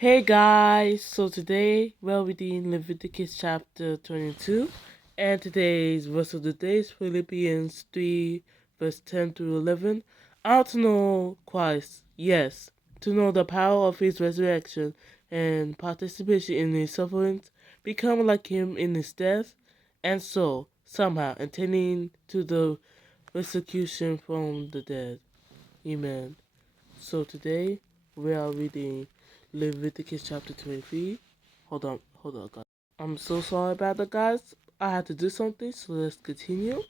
Hey guys, so today we're reading Leviticus chapter 22, and today's verse of the day is Philippians 3, verse 10 through 11. How to know Christ, yes, to know the power of his resurrection and participation in his sufferings, become like him in his death, and so, somehow, attaining to the resurrection from the dead. Amen. So today we are reading Leviticus chapter 23. Hold on, guys. I'm so sorry about that, guys. I had to do something, so let's continue.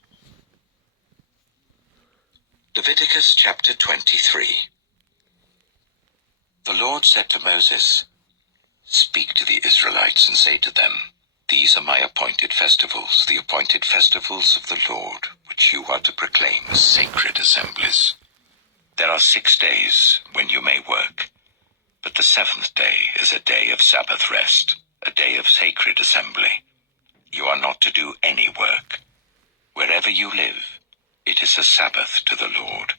Leviticus chapter 23. The Lord said to Moses, "Speak to the Israelites and say to them, These are my appointed festivals, the appointed festivals of the Lord, which you are to proclaim as sacred assemblies. There are 6 days when you may work, but the 7th day is a day of Sabbath rest, a day of sacred assembly. You are not to do any work. Wherever you live, it is a Sabbath to the Lord.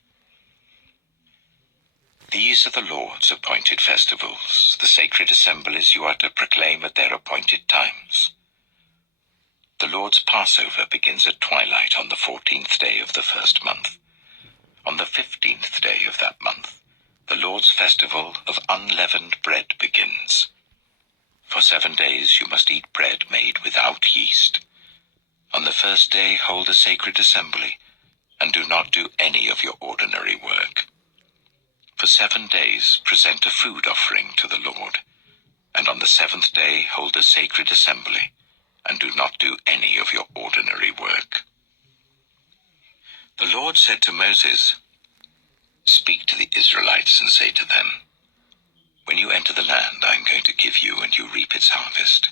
These are the Lord's appointed festivals, the sacred assemblies you are to proclaim at their appointed times. The Lord's Passover begins at twilight on the 14th day of the first month. On the 15th day of that month, the Lord's festival of unleavened bread begins. For 7 days you must eat bread made without yeast. On the first day hold a sacred assembly, and do not do any of your ordinary work. For 7 days present a food offering to the Lord, and on the 7th day hold a sacred assembly, and do not do any of your ordinary work. The Lord said to Moses, "Speak to the Israelites and say to them, When you enter the land I am going to give you and you reap its harvest,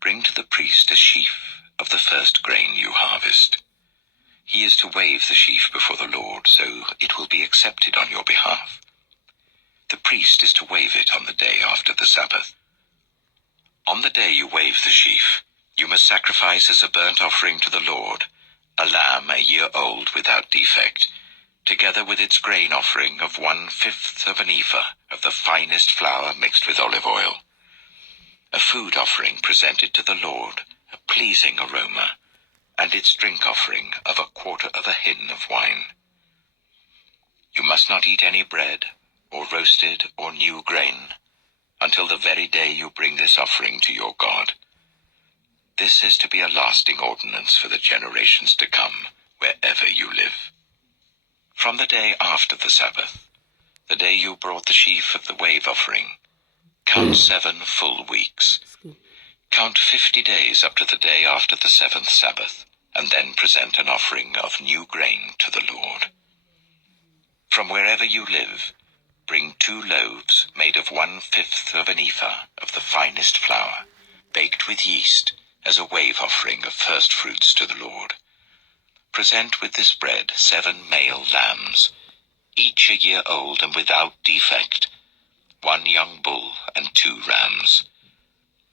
bring to the priest a sheaf of the first grain you harvest. He is to wave the sheaf before the Lord, so it will be accepted on your behalf. The priest is to wave it on the day after the Sabbath. On the day you wave the sheaf, you must sacrifice as a burnt offering to the Lord a lamb a year old without defect, together with its grain offering of 1/5 of an ephah of the finest flour mixed with olive oil. A food offering presented to the Lord, a pleasing aroma, and its drink offering of 1/4 of a hin of wine. You must not eat any bread, or roasted or new grain, until the very day you bring this offering to your God. This is to be a lasting ordinance for the generations to come, wherever you live. From the day after the Sabbath, the day you brought the sheaf of the wave offering, count 7 full weeks. Count 50 days up to the day after the 7th Sabbath, and then present an offering of new grain to the Lord. From wherever you live, bring 2 loaves made of 1/5 of an ephah of the finest flour, baked with yeast, as a wave offering of first fruits to the Lord. Present with this bread 7 male lambs, each a year old and without defect, 1 young bull and 2 rams.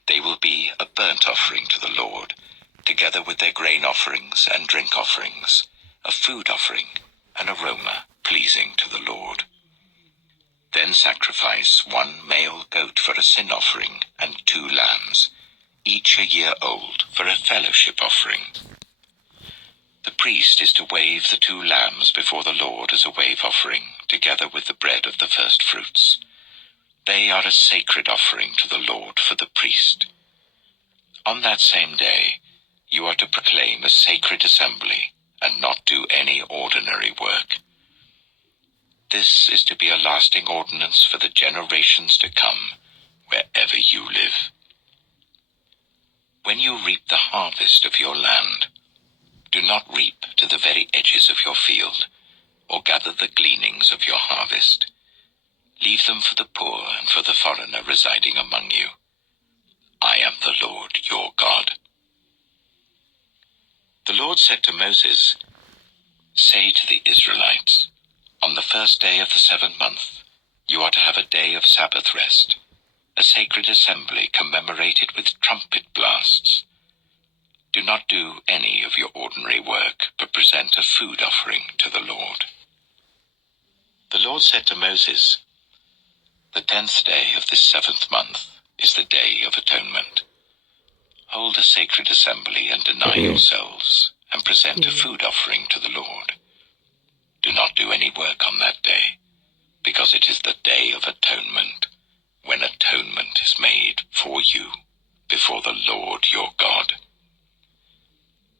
They will be a burnt offering to the Lord, together with their grain offerings and drink offerings, a food offering, an aroma pleasing to the Lord. Then sacrifice 1 male goat for a sin offering and 2 lambs, each a year old, for a fellowship offering. The priest is to wave the 2 lambs before the Lord as a wave offering, together with the bread of the first fruits. They are a sacred offering to the Lord for the priest. On that same day, you are to proclaim a sacred assembly and not do any ordinary work. This is to be a lasting ordinance for the generations to come, wherever you live. When you reap the harvest of your land, do not reap to the very edges of your field, or gather the gleanings of your harvest. Leave them for the poor and for the foreigner residing among you. I am the Lord your God. The Lord said to Moses, "Say to the Israelites, on the first day of the 7th month, you are to have a day of Sabbath rest, a sacred assembly commemorated with trumpet blasts. Do not do any of your ordinary work, but present a food offering to the Lord." The Lord said to Moses, The 10th day of this 7th month is the Day of Atonement. Hold a sacred assembly and deny yourselves, and present a food offering to the Lord. Do not do any work on that day, because it is the Day of Atonement, when atonement is made for you before the Lord your God.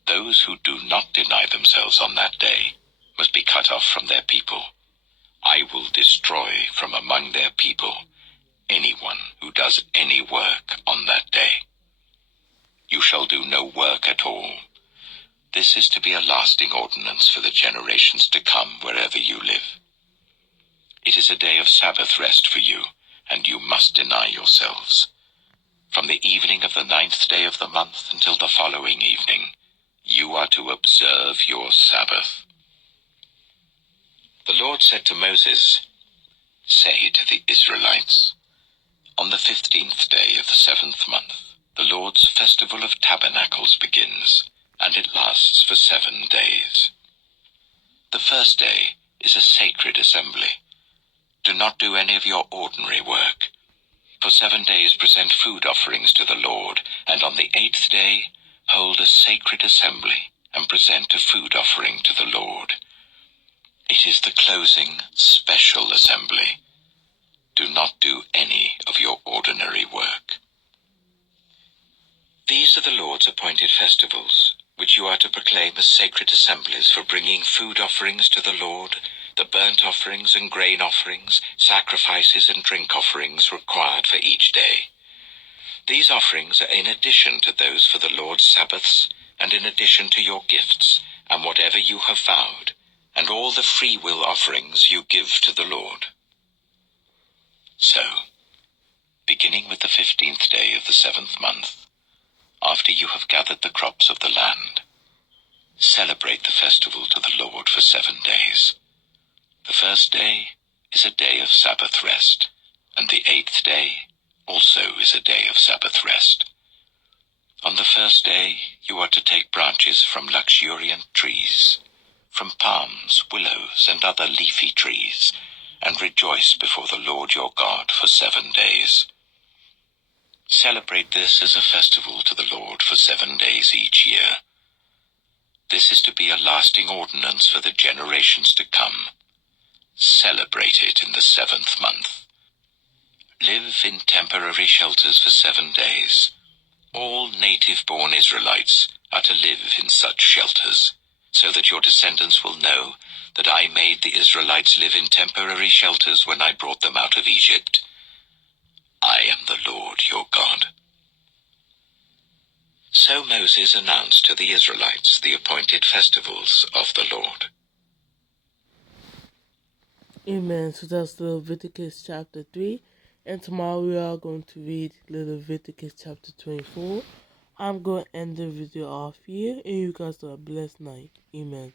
Those who do not deny themselves on that day must be cut off from their people. I will destroy from among their people anyone who does any work on that day. You shall do no work at all. This is to be a lasting ordinance for the generations to come wherever you live. It is a day of Sabbath rest for you, and you must deny yourselves. From the evening of the 9th day of the month until the following evening, you are to observe your Sabbath. The Lord said to Moses, "Say to the Israelites, on the 15th day of the 7th month, the Lord's festival of tabernacles begins, and it lasts for 7 days. The first day is a sacred assembly. Do not do any of your ordinary work. For 7 days present food offerings to the Lord, and on the 8th day hold a sacred assembly and present a food offering to the Lord. It is the closing special assembly. Do not do any of your ordinary work." These are the Lord's appointed festivals, which you are to proclaim as sacred assemblies for bringing food offerings to the Lord, the burnt offerings and grain offerings, sacrifices and drink offerings required for each day. These offerings are in addition to those for the Lord's Sabbaths, and in addition to your gifts, and whatever you have vowed, and all the free will offerings you give to the Lord. So, beginning with the 15th day of the 7th month, after you have gathered the crops of the land, celebrate the festival to the Lord for 7 days. The first day is a day of Sabbath rest, and the 8th day also is a day of Sabbath rest. On the first day you are to take branches from luxuriant trees, from palms, willows, and other leafy trees, and rejoice before the Lord your God for 7 days. Celebrate this as a festival to the Lord for 7 days each year. This is to be a lasting ordinance for the generations to come. Celebrate it in the 7th month. Live in temporary shelters for 7 days. All native-born Israelites are to live in such shelters, so that your descendants will know that I made the Israelites live in temporary shelters when I brought them out of Egypt. I am the Lord your God. So Moses announced to the Israelites the appointed festivals of the Lord. Amen. So that's Leviticus chapter 3. And tomorrow we are going to read Leviticus chapter 24. I'm going to end the video off here. And you guys have a blessed night. Amen.